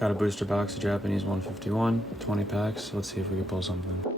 Got a booster box of Japanese 151, 20 packs. Let's see if we can pull something.